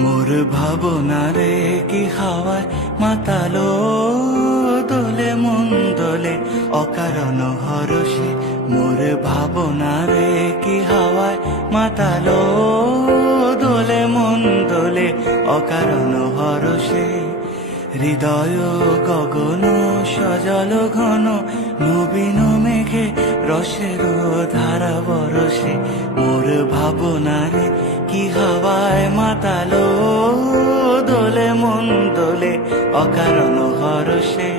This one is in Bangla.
মোর ভাবনারে কি হাওয়ায় মাতালো, দোলে মন দোলে অকারণ হরষে। মোর ভাবনারে কি হাওয়ায় মাতালো, দোলে মন দোলে অকারণ হরষে। হৃদয় গগন সজল ঘন, নবীন মেঘে রসের ধারা বরসে। মোর ভাবনারে কি হাওয়ায় মাতালো, দোলে মন দোলে অকারণ হরষে।